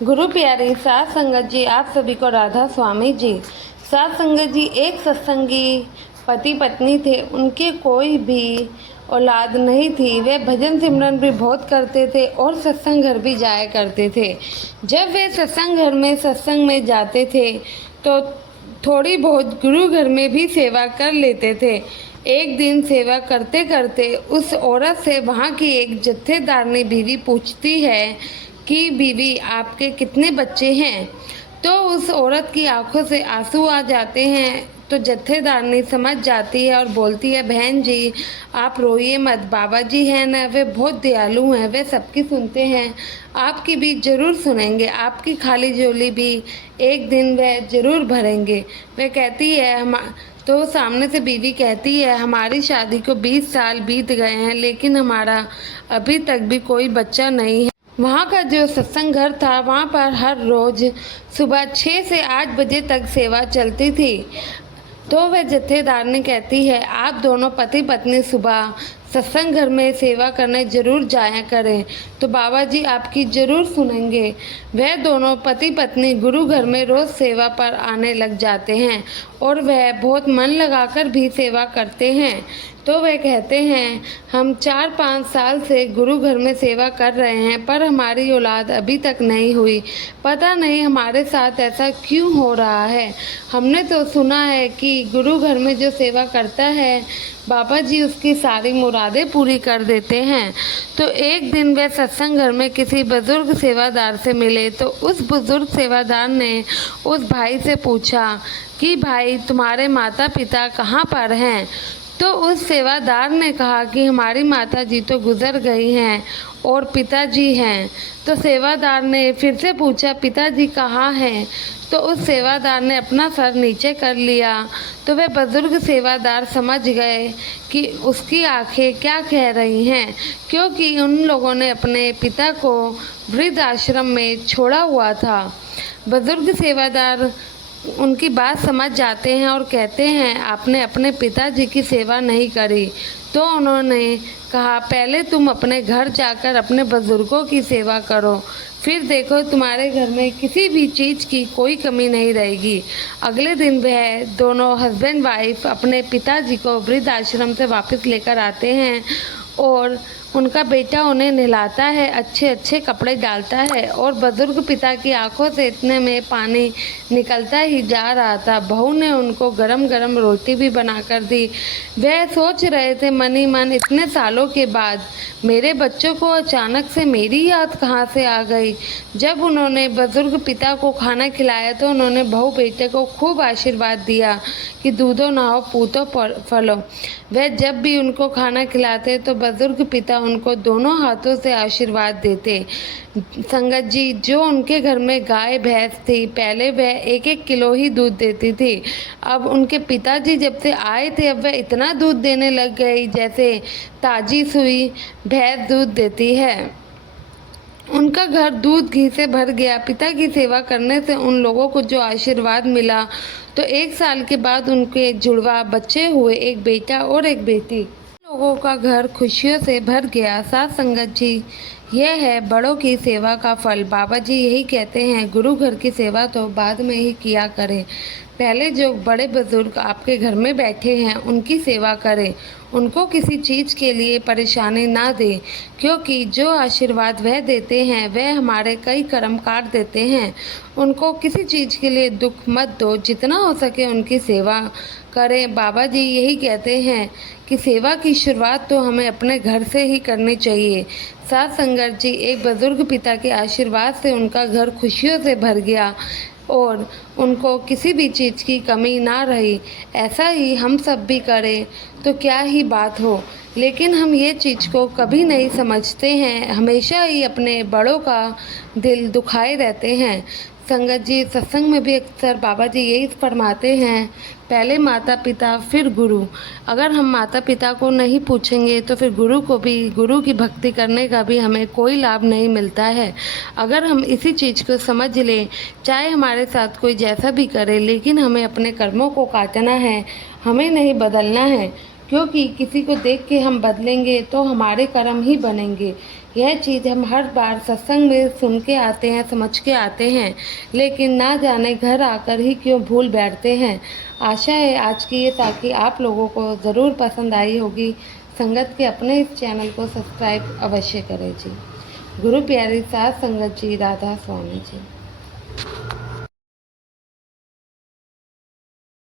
गुरु प्यारी सात संगत जी, आप सभी को राधा स्वामी जी। सात संगत जी एक सत्संगी पति पत्नी थे। उनके कोई भी औलाद नहीं थी। वे भजन सिमरन भी बहुत करते थे और सत्संग घर भी जाया करते थे। जब वे सत्संग में जाते थे तो थोड़ी बहुत गुरु घर में भी सेवा कर लेते थे। एक दिन सेवा करते करते उस औरत से वहाँ की एक जत्थेदारनी बीवी पूछती है कि बीवी, आपके कितने बच्चे हैं? तो उस औरत की आंखों से आंसू आ जाते हैं। तो जत्थेदारनी समझ जाती है और बोलती है, बहन जी आप रोइए मत, बाबा जी हैं ना, वे बहुत दयालु हैं, वे सबकी सुनते हैं, आपकी भी ज़रूर सुनेंगे, आपकी खाली झोली भी एक दिन वह ज़रूर भरेंगे। वह कहती है तो सामने से बीवी कहती है, हमारी शादी को 20 साल बीत गए हैं लेकिन हमारा अभी तक भी कोई बच्चा नहीं है। वहाँ का जो सत्संग घर था वहाँ पर हर रोज़ सुबह 6 से 8 बजे तक सेवा चलती थी। तो वह जत्थेदारनी कहती है, आप दोनों पति पत्नी सुबह सत्संग घर में सेवा करने ज़रूर जाया करें तो बाबा जी आपकी ज़रूर सुनेंगे। वह दोनों पति पत्नी गुरु घर में रोज़ सेवा पर आने लग जाते हैं और वह बहुत मन लगाकर भी सेवा करते हैं। तो वह कहते हैं, हम 4-5 साल से गुरु घर में सेवा कर रहे हैं पर हमारी औलाद अभी तक नहीं हुई। पता नहीं हमारे साथ ऐसा क्यों हो रहा है। हमने तो सुना है कि गुरु घर में जो सेवा करता है बाबा जी उसकी सारी मुरादें पूरी कर देते हैं। तो एक दिन वे सत्संग घर में किसी बुजुर्ग सेवादार से मिले तो उस बुजुर्ग सेवादार ने उस भाई से पूछा कि भाई तुम्हारे माता पिता कहाँ पर हैं? तो उस सेवादार ने कहा कि हमारी माता जी तो गुज़र गई हैं और पिताजी हैं। तो सेवादार ने फिर से पूछा, पिताजी कहाँ हैं? तो उस सेवादार ने अपना सर नीचे कर लिया। तो वह बुजुर्ग सेवादार समझ गए कि उसकी आंखें क्या कह रही हैं, क्योंकि उन लोगों ने अपने पिता को वृद्ध आश्रम में छोड़ा हुआ था। बुजुर्ग सेवादार उनकी बात समझ जाते हैं और कहते हैं, आपने अपने पिताजी की सेवा नहीं करी। तो उन्होंने कहा, पहले तुम अपने घर जाकर अपने बुजुर्गों की सेवा करो, फिर देखो तुम्हारे घर में किसी भी चीज़ की कोई कमी नहीं रहेगी। अगले दिन वह दोनों हस्बैंड वाइफ अपने पिताजी को वृद्ध आश्रम से वापस लेकर आते हैं और उनका बेटा उन्हें नहलाता है, अच्छे अच्छे कपड़े डालता है और बुजुर्ग पिता की आंखों से इतने में पानी निकलता ही जा रहा था। बहू ने उनको गरम गरम रोटी भी बनाकर दी। वह सोच रहे थे मन ही मन, इतने सालों के बाद मेरे बच्चों को अचानक से मेरी याद कहाँ से आ गई। जब उन्होंने बुजुर्ग पिता को खाना खिलाया तो उन्होंने बहू बेटे को खूब आशीर्वाद दिया कि दूधो नहाओ पूतो फलो। वह जब भी उनको खाना खिलाते तो बुजुर्ग पिता उनको दोनों हाथों से आशीर्वाद देते। संगत जी, जो उनके घर में गाय भैंस थी, पहले वह 1-1 किलो ही दूध देती थी। अब उनके पिताजी जब से आए थे अब वह इतना दूध देने लग गई जैसे ताजी सुई भैंस दूध देती है। उनका घर दूध घी से भर गया। पिता की सेवा करने से उन लोगों को जो आशीर्वाद मिला, तो 1 साल के बाद उनके जुड़वा बच्चे हुए, एक बेटा और एक बेटी। लोगों का घर खुशियों से भर गया। साथ संगत जी, यह है बड़ों की सेवा का फल। बाबा जी यही कहते हैं, गुरु घर की सेवा तो बाद में ही किया करें। पहले जो बड़े बुजुर्ग आपके घर में बैठे हैं उनकी सेवा करें, उनको किसी चीज़ के लिए परेशानी ना दें, क्योंकि जो आशीर्वाद वह देते हैं वह हमारे कई कर्म काट देते हैं। उनको किसी चीज़ के लिए दुख मत दो, जितना हो सके उनकी सेवा करें। बाबा जी यही कहते हैं कि सेवा की शुरुआत तो हमें अपने घर से ही करनी चाहिए। साथ संगत जी, एक बुजुर्ग पिता के आशीर्वाद से उनका घर खुशियों से भर गया और उनको किसी भी चीज़ की कमी ना रही। ऐसा ही हम सब भी करें तो क्या ही बात हो, लेकिन हम ये चीज़ को कभी नहीं समझते हैं, हमेशा ही अपने बड़ों का दिल दुखाए रहते हैं। संगत जी, सत्संग में भी अक्सर बाबा जी यही फरमाते हैं, पहले माता पिता फिर गुरु। अगर हम माता पिता को नहीं पूछेंगे तो फिर गुरु की भक्ति करने का भी हमें कोई लाभ नहीं मिलता है। अगर हम इसी चीज़ को समझ लें, चाहे हमारे साथ कोई जैसा भी करे, लेकिन हमें अपने कर्मों को काटना है, हमें नहीं बदलना है। क्योंकि किसी को देख के हम बदलेंगे तो हमारे कर्म ही बनेंगे। यह चीज़ हम हर बार सत्संग में सुन के आते हैं, समझ के आते हैं, लेकिन ना जाने घर आकर ही क्यों भूल बैठते हैं। आशा है आज की ये ताकि आप लोगों को ज़रूर पसंद आई होगी। संगत के अपने इस चैनल को सब्सक्राइब अवश्य करें जी। गुरु प्यारी साध संगत जी, राधा स्वामी जी।